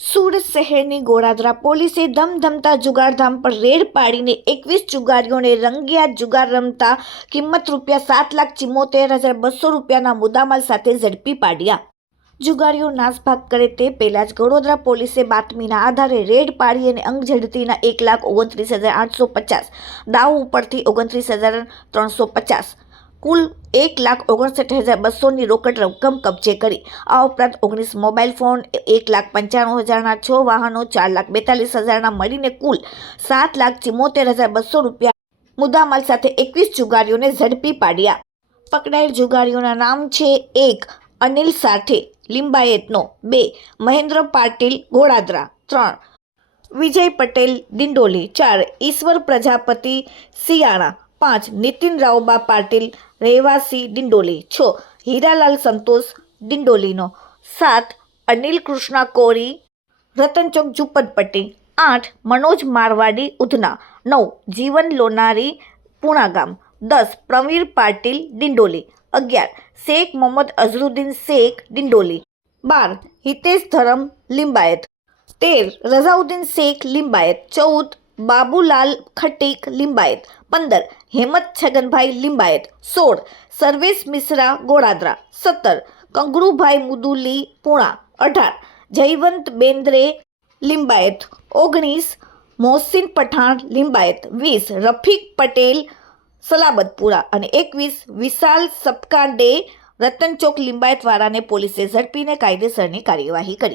સુરત શહેરની ગોળાદરા પોલીસે ધમધમતા જુગારધામ પર રેડ પાડીને 21 જુગારીઓને રંગિયાત જુગાર રમતા કિંમત ₹7,74,200 રૂપિયાના મુદ્દામાલ સાથે ઝડપી પાડ્યા। જુગારીઓ નાસભાગ કરે તે પહેલા જ ગોળાદરા પોલીસે બાતમીના આધારે રેડ પાડી અને અંગઝડતીના 1,29,850 દાવ ઉપરથી 29,350 કુલ 1,59,200ની રોકડ રકમ કબજે કરી। આ ઉપરાંત 19 મોબાઈલ ફોન, 1,95,000ના 6 વાહનો, 4,42,000ના મળીને કુલ 7,74,200 રૂપિયા મુદ્દામાલ સાથે 21 જુગારીઓને ઝડપી પાડ્યા। પકડાયેલ જુગારીઓના નામ છે: 1 અનિલ સાઠે લિંબાયતનો, 2 મહેન્દ્ર પાટીલ ગોળાદરા, 3 વિજય પટેલ ડિંડોલી, 4 ઈશ્વર પ્રજાપતિ સિયાણા, 5 નીતિન રાવબા પાટીલ રહેવાસી ડિંડોલી, 6 હીરાલાલ સંતોષ ડિંડોલીનો, 7 અનિલ કૃષ્ણા કોરી રતનચોક ઝુંપડપટ્ટી, 8 મનોજ મારવાડી ઉધના, 9 જીવન લોનારી પુણાગામ, 10 પ્રવીર પાટીલ ડિંડોલી, 11 શેખ મોહમ્મદ અઝરુદ્દીન શેખ ડિંડોલી, 12 હિતેશ ધરમ લિંબાયત, 13 રઝાઉદ્દીન શેખ લિંબાયત, 14 બાબુલાલ ખટીક લિંબાયત, 15 હેમત છગનભાઈ લિંબાયત, 16 સર્વેશ મિશ્રા ગોળાદરા, 17 કંગરુભાઈ મુદુલી પુણા, 18 જયવંત બેન્દ્રે લિંબાયત, 19 મોહસિન પઠાણ લિંબાયત, 20 રફીક પટેલ સલાબતપુરા અને 21 વિશાલ સપકાંડે રતનચોક લિંબાયતવાળાને પોલીસે ઝડપીને કાયદેસરની કાર્યવાહી કરી।